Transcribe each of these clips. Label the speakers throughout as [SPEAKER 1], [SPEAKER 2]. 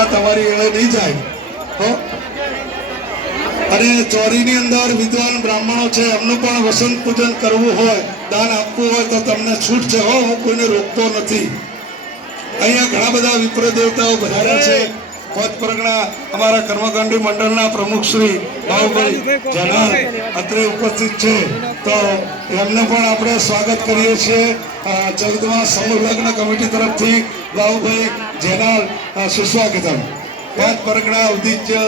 [SPEAKER 1] આ તમારી એળે નહીં જાય. અને ચોરીની અંદર વિદ્વાન બ્રાહ્મણો છે, એમનું પણ વસંત પૂજન કરવું હોય, દાન આપવું હોય તો તમને છૂટ છે. હો, હું કોઈને રોકતો નથી. અહીંયા ઘણા બધા વિપ્ર દેવતાઓ વધારે છે. પદ પરગણા અમારા કર્મકાંડી મંડળના પ્રમુખ શ્રી બાહુભાઈ જનાર અત્રે ઉપસ્થિત છે. તો એમને પણ આપણે સ્વાગત કરીએ છીએ. ચૌદમાં સમૂહ લગ્ન કમિટી તરફથી બાહુભાઈ જેનાલ સુસ્વાગતમ. પાંચ પરગણા ઉદિત્ય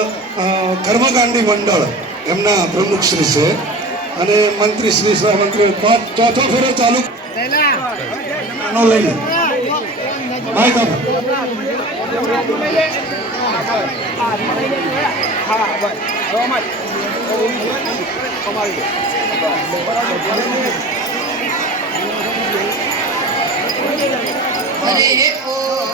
[SPEAKER 1] કર્મકાંડી મંડળ એમના પ્રમુખ શ્રી છે. અને મંત્રી શ્રી સહમંત્રી ચોથો ફેરો ચાલુ લઈ માઇક આપો.
[SPEAKER 2] હરે ઓમ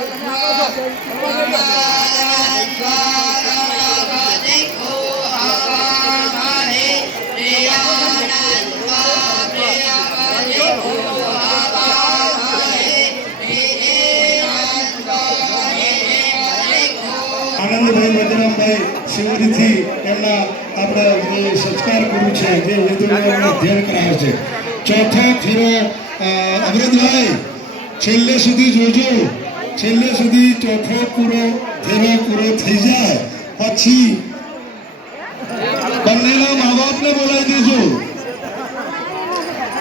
[SPEAKER 1] આનંદભાઈ બજરામભાઈ શિવરીથી એમના આપણે જે સંસ્કાર ગુરુ છે, જે વેદોનું અધ્યયન કરાવે છે. ચોથા ફેરો અમૃતભાઈ છેલ્લે સુધી જોજો, છેલ્લે સુધી ચોથો પૂરો, ધીરો પૂરો થઈ જાય. પછી બંનેના મા બાપને બોલાવી દેજો.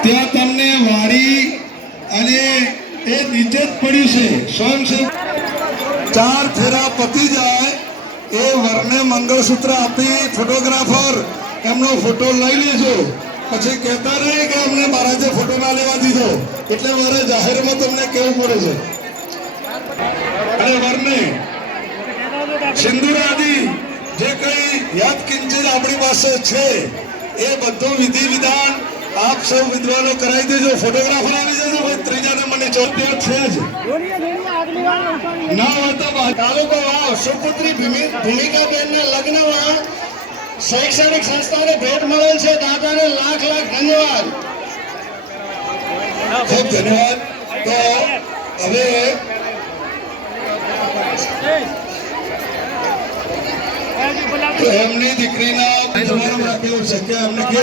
[SPEAKER 1] ત્યાં તમને વાડી અને એ નીચે જ પડ્યું છે. સ્વયંસેવક ચાર ફેરા પતી જાય. એ વરને મંગળસૂત્ર આપી ફોટોગ્રાફર એમનો ફોટો લઈ લેજો પછી કહેતા નહીં કે અમને મહારાજે ફોટો ના લેવા દીધો. એટલે મારે જાહેરમાં તમને કહેવું પડે છે? અને વરને, સિંદૂર આદિ જે કઈ યાદ કિંચિત આપણી પાસે છે, એ બધું વિધિ વિધાન આપ સૌ વિદ્વાનો કરાવી દેજો, ફોટોગ્રાફર આવી જજો, ભાઈ ત્રીજાને મને ચોથ્યો છે જ. ના હોતા
[SPEAKER 3] તાલુકો વાવ, સુપુત્રી ભૂમિકા બેનના લગ્નમાં શૈક્ષણિક સંસ્થાને ભેટ મળેલ છે. દાદાને લાખ લાખ ધન્યવાદ.
[SPEAKER 1] ખૂબ ધન્યવાદ. તો હવે એમની દીકરીના રાખેલો છે. કે અમને કે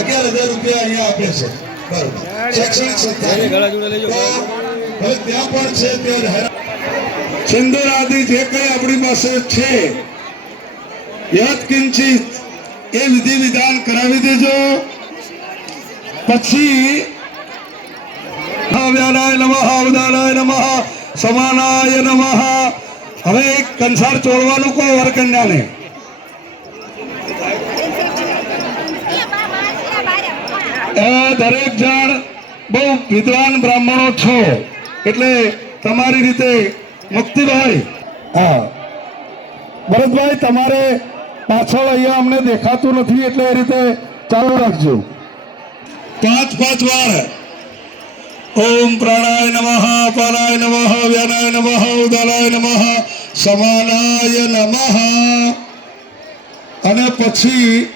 [SPEAKER 1] અગિયાર હજાર રૂપિયા અહીંયા આપે છે. બરોબર. શૈક્ષણિક સંસ્થા. હવે ત્યાં પણ છે ત્યાં રહેરા- આદિ જે કઈ આપણી પાસે છે યત કિંચિત એ વિધિ વિધાન કરાવી દેજો. પછી વ્યાનાય નમઃ ઉદાનાય નમઃ સમાનાય નમઃ. હવે એક કંસાર ચોળવાનું કહો વરકન્યાને દરેક જણ બહુ વિદ્વાન બ્રાહ્મણો છો. એટલે તમારી રીતે મુક્તિભાઈ હા. ભરતભાઈ તમારે પાછળ અહીંયા અમને દેખાતું નથી એટલે એ રીતે ચાલુ રાખજો. પાંચ પાંચ વાર. ઓમ પ્રાણાય નમઃ પરાય નમઃ વ્યાનાય નમઃ ઉદાનાય નમઃ સમાનાય નમઃ. અને પછી